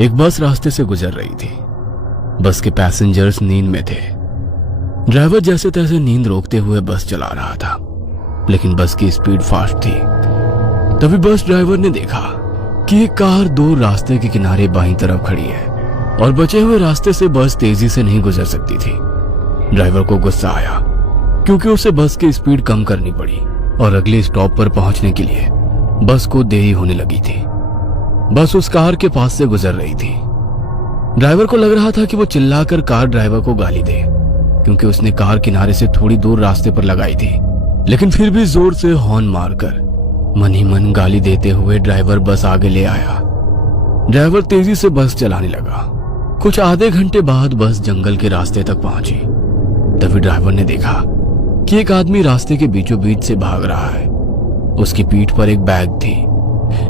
एक बस रास्ते से गुजर रही थी। बस के पैसेंजर्स नींद में थे। ड्राइवर जैसे तैसे नींद रोकते हुए बस चला रहा था, लेकिन बस की स्पीड फास्ट थी। तभी बस ड्राइवर ने देखा कि एक कार दूर रास्ते के किनारे बाईं तरफ खड़ी है और बचे हुए रास्ते से बस तेजी से नहीं गुजर सकती थी। ड्राइवर को गुस्सा आया क्योंकि उसे बस की स्पीड कम करनी पड़ी और अगले स्टॉप पर पहुंचने के लिए बस को देरी होने लगी थी। बस उस कार के पास से गुजर रही थी। ड्राइवर को लग रहा था कि वो चिल्लाकर कार ड्राइवर को गाली दे, क्योंकि उसने कार किनारे से थोड़ी दूर रास्ते पर लगाई थी, लेकिन फिर भी जोर से हॉर्न मारकर मन ही मन गाली देते हुए ड्राइवर बस आगे ले आया। ड्राइवर तेजी से बस चलाने लगा। कुछ आधे घंटे बाद बस जंगल के रास्ते तक पहुंची। तभी ड्राइवर ने देखा कि एक आदमी रास्ते के बीचों बीच से भाग रहा है। उसकी पीठ पर एक बैग थी।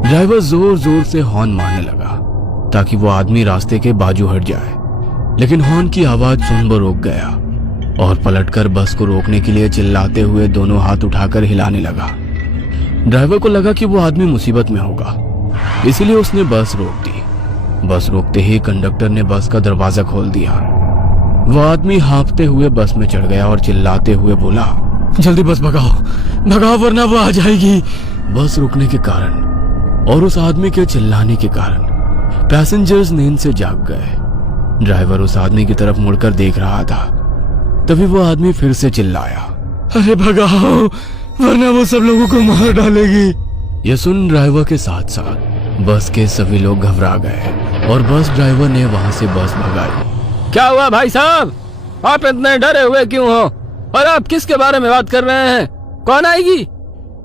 ड्राइवर जोर जोर से हॉर्न मारने लगा ताकि वो आदमी रास्ते के बाजू हट जाए, लेकिन हॉर्न की आवाज सुन वो रुक गया और पलटकर बस को रोकने के लिए चिल्लाते हुए दोनों हाथ उठाकर हिलाने लगा। ड्राइवर को लगा कि वो आदमी मुसीबत में होगा, इसलिए उसने बस रोक दी। बस रोकते ही कंडक्टर ने बस का दरवाजा खोल दिया। वो आदमी हाँफते हुए बस में चढ़ गया और चिल्लाते हुए बोला, जल्दी बस भगाओ, भगाओ वरना वो आ जाएगी। बस रुकने के कारण और उस आदमी के चिल्लाने के कारण पैसेंजर्स नींद से जाग गए। ड्राइवर उस आदमी की तरफ मुड़कर देख रहा था। तभी वो आदमी फिर से चिल्लाया, अरे भगाओ वरना वो सब लोगों को मार डालेगी। यह सुन ड्राइवर के साथ साथ बस के सभी लोग घबरा गए और बस ड्राइवर ने वहां से बस भगाई। क्या हुआ भाई साहब, आप इतने डरे हुए क्यों हो और आप किसके बारे में बात कर रहे हैं? कौन आएगी?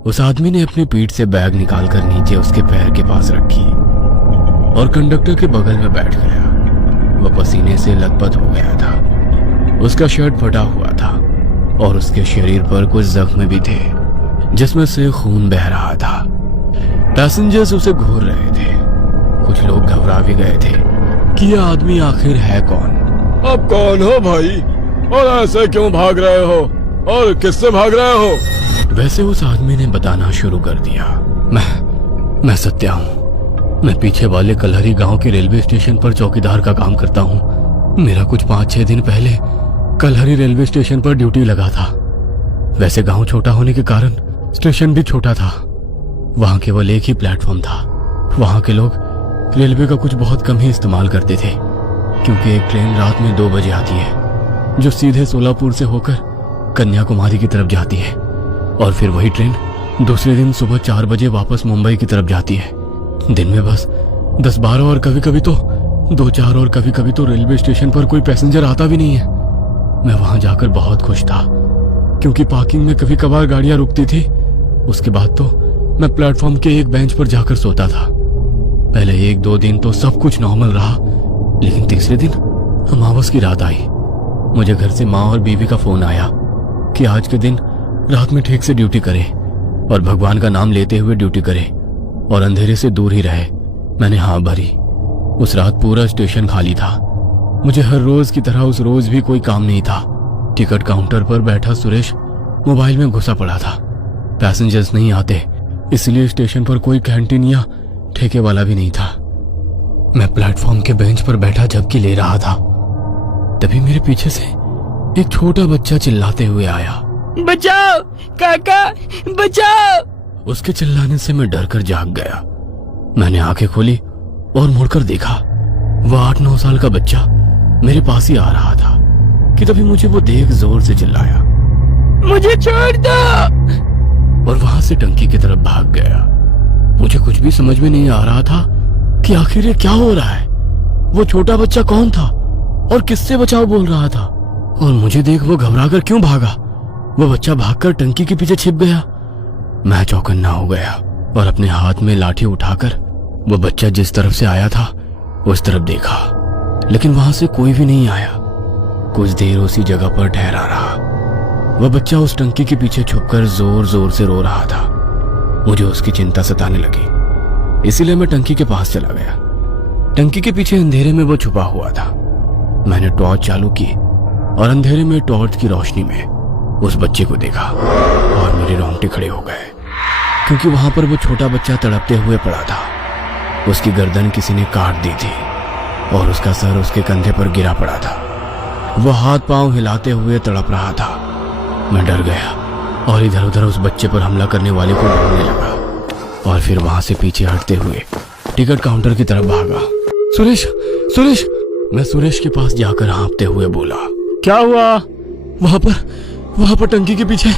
उस आदमी ने अपनी पीठ से बैग निकालकर नीचे उसके पैर के पास रखी और कंडक्टर के बगल में बैठ गया। वह पसीने से लथपथ हो गया था। उसका शर्ट फटा हुआ था और उसके शरीर पर कुछ जख्म भी थे जिसमें से खून बह रहा था। पैसेंजर्स उसे घूर रहे थे। कुछ लोग घबरा भी गए थे कि यह आदमी आखिर है कौन। आप कौन हो भाई और ऐसे क्यों भाग रहे हो और किससे भाग रहे हो? वैसे उस आदमी ने बताना शुरू कर दिया, मैं सत्या हूँ। मैं पीछे वाले कलहरी गांव के रेलवे स्टेशन पर चौकीदार का काम करता हूँ। मेरा कुछ 5-6 दिन पहले कलहरी रेलवे स्टेशन पर ड्यूटी लगा था। वैसे गांव छोटा होने के कारण स्टेशन भी छोटा था। वहां केवल एक ही प्लेटफॉर्म था। वहां के लोग रेलवे का कुछ बहुत कम ही इस्तेमाल करते थे, क्योंकि एक ट्रेन रात में 2 बजे आती है जो सीधे सोलापुर से होकर कन्याकुमारी की तरफ जाती है, और फिर वही ट्रेन दूसरे दिन सुबह 4 बजे वापस मुंबई की तरफ जाती है। दिन में बस 10-12 और कभी कभी तो 2-4 और कभी कभी तो रेलवे स्टेशन पर कोई पैसेंजर आता भी नहीं है। मैं वहां जाकर बहुत खुश था, क्योंकि पार्किंग में कभी कभार गाड़ियां रुकती थी। उसके बाद तो मैं प्लेटफॉर्म के एक बेंच पर जाकर सोता था। पहले 1-2 दिन तो सब कुछ नॉर्मल रहा, लेकिन तीसरे दिन अमावस की रात आई। मुझे घर से माँ और बीवी का फोन आया कि आज के दिन रात में ठीक से ड्यूटी करे और भगवान का नाम लेते हुए ड्यूटी करे और अंधेरे से दूर ही रहे। मैंने हाँ भरी। उस रात पूरा स्टेशन खाली था। मुझे हर रोज की तरह उस रोज भी कोई काम नहीं था। टिकट काउंटर पर बैठा सुरेश मोबाइल में घुसा पड़ा था। पैसेंजर्स नहीं आते, इसलिए स्टेशन पर कोई कैंटीन या ठेके वाला भी नहीं था। मैं प्लेटफॉर्म के बेंच पर बैठा झपकी ले रहा था। तभी मेरे पीछे से एक छोटा बच्चा चिल्लाते हुए आया, बचाओ काका, बचाओ। उसके चिल्लाने से मैं डरकर जाग गया। मैंने आंखें खोली और मुड़कर देखा। वह 8-9 साल का बच्चा मेरे पास ही आ रहा था कि तभी मुझे वो देख जोर से चिल्लाया, मुझे छोड़ दो, और वहां से टंकी की तरफ भाग गया। मुझे कुछ भी समझ में नहीं आ रहा था कि आखिर ये क्या हो रहा है। वो छोटा बच्चा कौन था और किससे बचाओ बोल रहा था, और मुझे देख वो घबराकर क्यों भागा। वो बच्चा भागकर टंकी के पीछे छिप गया। मैं चौकन्ना हो गया और अपने हाथ में लाठी उठाकर वो बच्चा जिस तरफ से आया था उस तरफ देखा, लेकिन वहां से कोई भी नहीं आया। कुछ देर उसी जगह पर ठहरा रहा। वह बच्चा उस टंकी के पीछे छुपकर जोर जोर से रो रहा था। मुझे उसकी चिंता सताने लगी, इसीलिए मैं टंकी के पास चला गया। टंकी के पीछे अंधेरे में वो छुपा हुआ था। मैंने टॉर्च चालू की और अंधेरे में टॉर्च की रोशनी में उस बच्चे को देखा और मेरे रोंगटे खड़े हो गए, क्योंकि वहां पर वो छोटा बच्चा तड़पते हुए पड़ा था। उसकी गर्दन किसी ने काट दी थी और उसका सर उसके कंधे पर गिरा पड़ा था। वह हाथ पांव हिलाते हुए तड़प रहा था। मैं डर गया और इधर उधर उस बच्चे पर हमला करने वाले को ढूंढने लगा और फिर वहां से पीछे हटते हुए टिकट काउंटर की तरफ भागा। सुरेश, सुरेश! मैं सुरेश के पास जाकर हाँफते हुए बोला, क्या हुआ? वहां पर टंकी के पीछे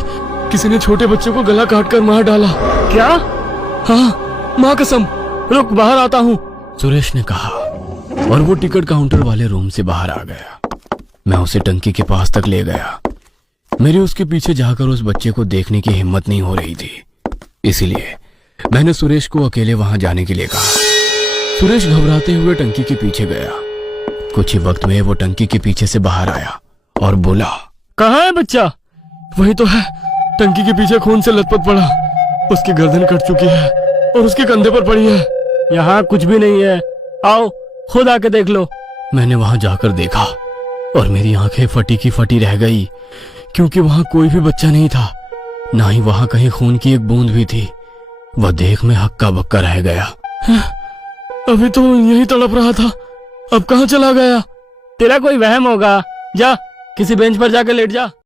किसी ने छोटे बच्चे को गला काट कर मार डाला। क्या? हाँ, माँ कसम। रुक, बाहर आता हूँ। सुरेश ने कहा और वो टिकट काउंटर वाले रूम से बाहर आ गया। मैं उसे टंकी के पास तक ले गया। मेरी उसके पीछे जाकर उस बच्चे को देखने की हिम्मत नहीं हो रही थी, इसलिए मैंने सुरेश को अकेले वहां जाने के लिए कहा। सुरेश घबराते हुए टंकी के पीछे गया। कुछ ही वक्त में वो टंकी के पीछे से बाहर आया और बोला, कहाँ है बच्चा? वही तो है, टंकी के पीछे खून से लथपथ पड़ा। उसकी गर्दन कट चुकी है और उसके कंधे पर पड़ी है। यहाँ कुछ भी नहीं है, आओ खुद आके देख लो। मैंने वहां जाकर देखा और मेरी आंखें फटी की फटी रह गई, क्योंकि वहां कोई भी बच्चा नहीं था, ना ही वहां कहीं खून की एक बूंद भी थी। वह देख में हक्का बक्का रह गया। अभी तो यही तड़प रहा था, अब कहाँ चला गया? तेरा कोई वहम होगा, जा किसी बेंच पर जाकर लेट जा।